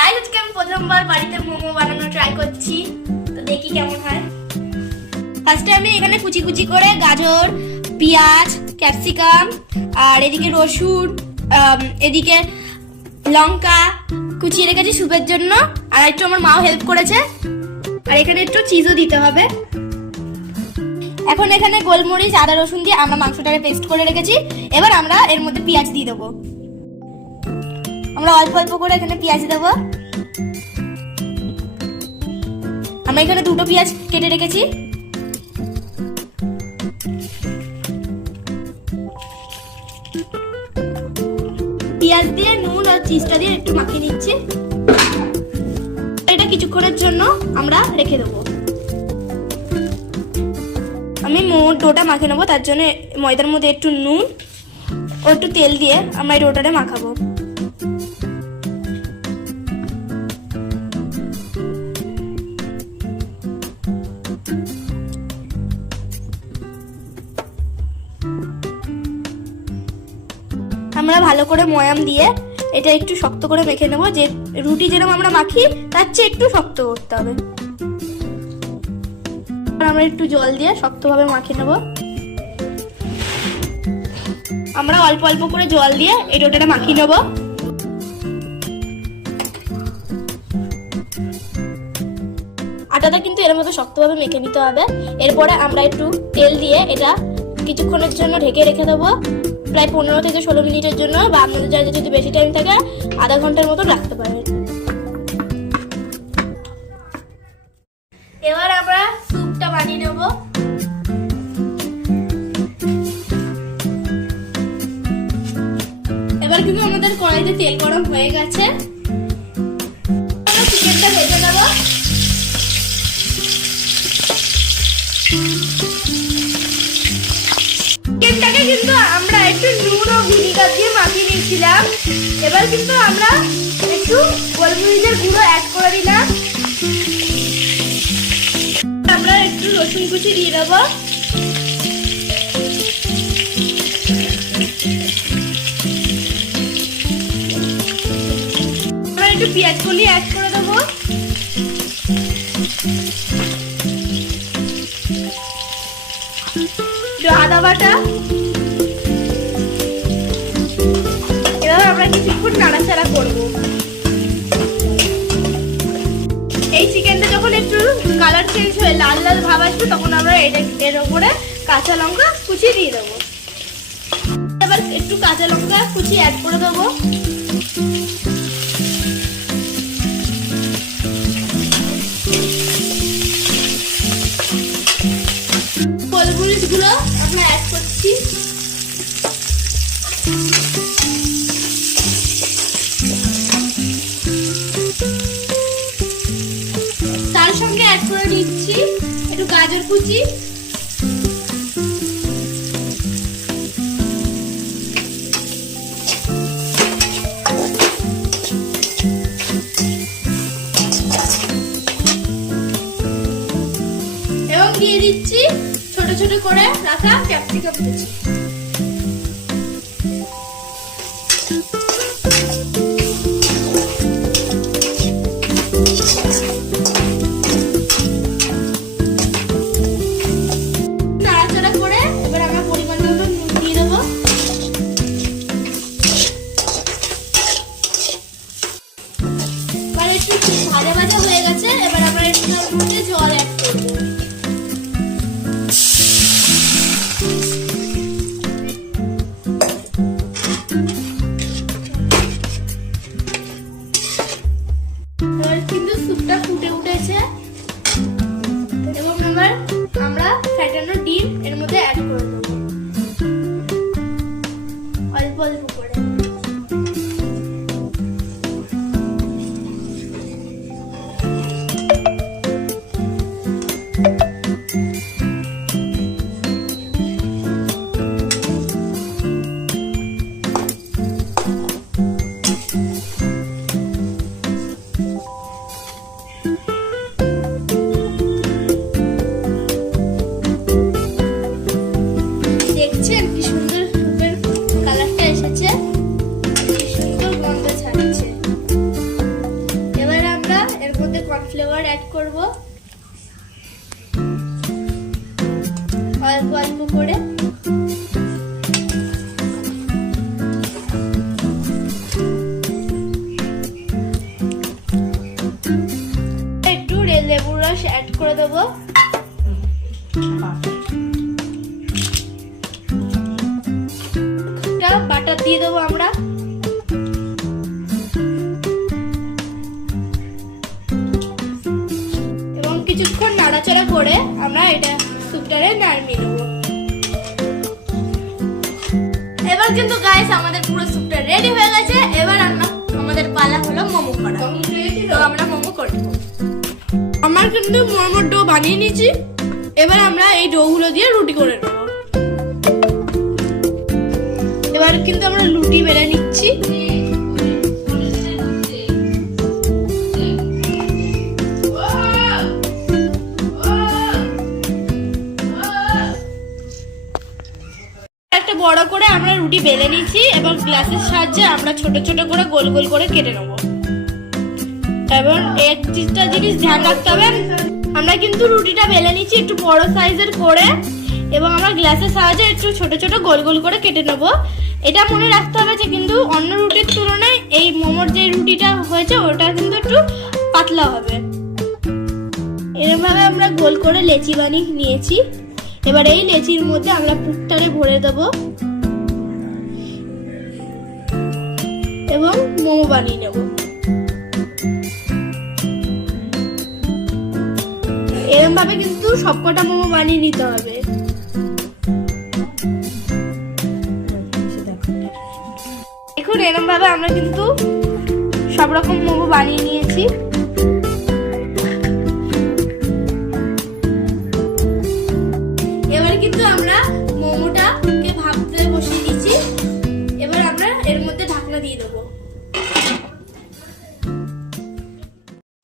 Guys আজকে আমি প্রথমবার বাড়িতে মোমো বানানো ট্রাই করছি। তো দেখি কেমন হয়। ফার্স্টে আমি এখানে কুচি কুচি করে গাজর, পেঁয়াজ ক্যাপসিকাম আর এদিকে রসুন এদিকে লঙ্কা কুচিয়ে রেখেছি স্যুপের জন্য। আর একটু আমার মাও হেল্প করেছে। আর এখানে একটু চিজও দিতে হবে। এখন এখানে গোলমরিচ, আদা রসুন দিয়ে আমরা মাংসটাকে পেস্ট করে রেখেছি। এবার আমরা এর মধ্যে পেঁয়াজ দিয়ে দেবো। আমরা অল্প অল্প করে এখানে পেঁয়াজ দেবো। আমরা এখানে দুটো পেঁয়াজ কেটে রেখেছি। পেঁয়াজ দিয়ে নুন আর চিজটা দিয়ে একটু মাখিয়ে নিচ্ছি। এটা কিছুক্ষণের জন্য আমরা রেখে দেবো। আমি মোট ডোটা মাখিয়ে নেব, তার জন্য ময়দার মধ্যে একটু নুন ও একটু তেল দিয়ে আমরা এই ডোটাটা মাখাবো। ভালো করে ময়াম দিয়ে এটা একটু শক্ত করে মেখে নেব। যে রুটি যেরকম আমরা মাখি, তার চেয়ে একটু শক্ত করতে হবে। আমরা একটু জল দিয়ে শক্তভাবে মাখিয়ে নেব। আমরা অল্প অল্প করে জল দিয়ে এই ডোটাটা মাখিয়ে নেব। আটাটা কিন্তু এর মতো শক্তভাবে মেখে নিতে হবে। এরপরে আমরা একটু তেল দিয়ে এটা কিছুক্ষণের জন্য ঢেকে রেখে দেবো। প্রায় পনেরো থেকে ষোলো মিনিটের জন্য বা আপনাদের যাদের যদি বেশি টাইম থাকে, আধা ঘণ্টার মতো রাখতে পারেন। এবার আমরা স্যুপটা বানিয়ে নেব। এবার কিন্তু আমাদের কড়াইতে তেল গরম হয়ে গেছে। নিয়েছিলাম এবার কিন্তু আমরা একটু গোলমরিচের গুঁড়ো অ্যাড করে দিলাম আমরা একটু রসুন কুচি দিয়ে দেবো। একটু পেঁয়াজ কলি অ্যাড করে দেবো। আদা বাটা। কিছুক্ষণ নাড়াচাড়া করব। এই চিকেনটা যখন একটু কালার চেঞ্জ হয়ে লাল লাল ভাব আসবে, তখন আমরা এটা এর উপরে কাঁচা লঙ্কা কুচি দিয়ে দেবো। এবার একটু কাঁচা লঙ্কা কুচি অ্যাড করে দেবো। তার সঙ্গে অ্যাড করে দিচ্ছি একটু গাজর কুচি। এবং দিয়ে দিচ্ছি ছোট ছোট করে রাখা ক্যাপসিকাম কুচি। মধ্যে কিন্তু ফুটে উঠেছে। এবং আমার আমরা ফ্যাটানো ডিম এর মধ্যে অ্যাড করে দেবো। অল্প অল্প করে। একটু লেবুর রস অ্যাড করে দেবো। বাটার দিয়ে দেবো আমরা। করে আমরা এটা স্যুপটারে নামিয়ে নেব। এবার কিন্তু গাইস আমাদের পুরো স্যুপটা রেডি হয়ে গেছে। এবার আমরা আমাদের পালা হলো মোমো করা। তো আমরা মোমো করে আমার কিন্তু মোমোর ডো বানিয়ে নিয়েছি। এবার আমরা এই ডোগুলো দিয়ে রুটি করে নেব। এবার কিন্তু আমরা লুটি বেড়ে নিচ্ছি। বড় করে আমরা রুটি বেলে নিচ্ছি এবং গ্লাসের সাহায্যে আমরা ছোট ছোট করে গোল গোল করে কেটে নেব। এবং একটা জিনিস ধ্যান রাখতে হবে। আমরা কিন্তু রুটিটা বেলে নিচ্ছি একটু বড় সাইজের করে এবং আমরা গ্লাসের সাহায্যে একটু ছোট ছোট গোল গোল করে কেটে নেব। এটা মনে রাখতে হবে যে কিন্তু অন্য রুটির তুলনায় এই মোমোর যে রুটিটা হয়েছে, ওটা কিন্তু একটু পাতলা হবে। এরকমভাবে আমরা গোল করে লেচি বানিয়ে নিয়েছি। এবার এই লেচির মধ্যে আমরা পুরটারে ভরে দেব। এবং মোমো বানিয়ে নেব। এরকম ভাবে কিন্তু সবকটা মোমো বানিয়ে নিতে হবে। এখন এরকম ভাবে আমরা কিন্তু সব রকম মোমো বানিয়ে নিয়েছি। কিন্তু আমরা মোমোটাকে ভাবতে বসিয়ে দিচ্ছি এবার আমরা এর মধ্যে ঢাকনা দিয়ে দেবো।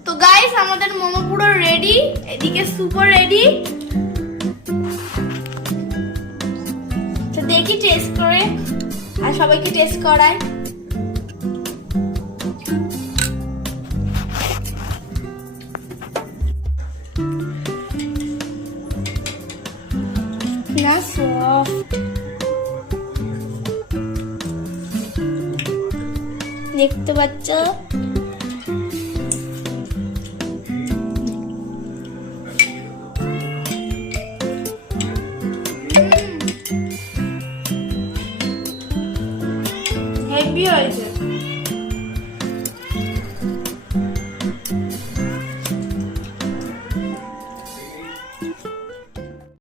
তো গাইস আমাদের মোমো পুরো রেডি এদিকে সুপার রেডি তো দেখি টেস্ট করে, আর সবাইকে টেস্ট করায়। 지났어. 넥도 봤죠? 음. 헤비야 이제.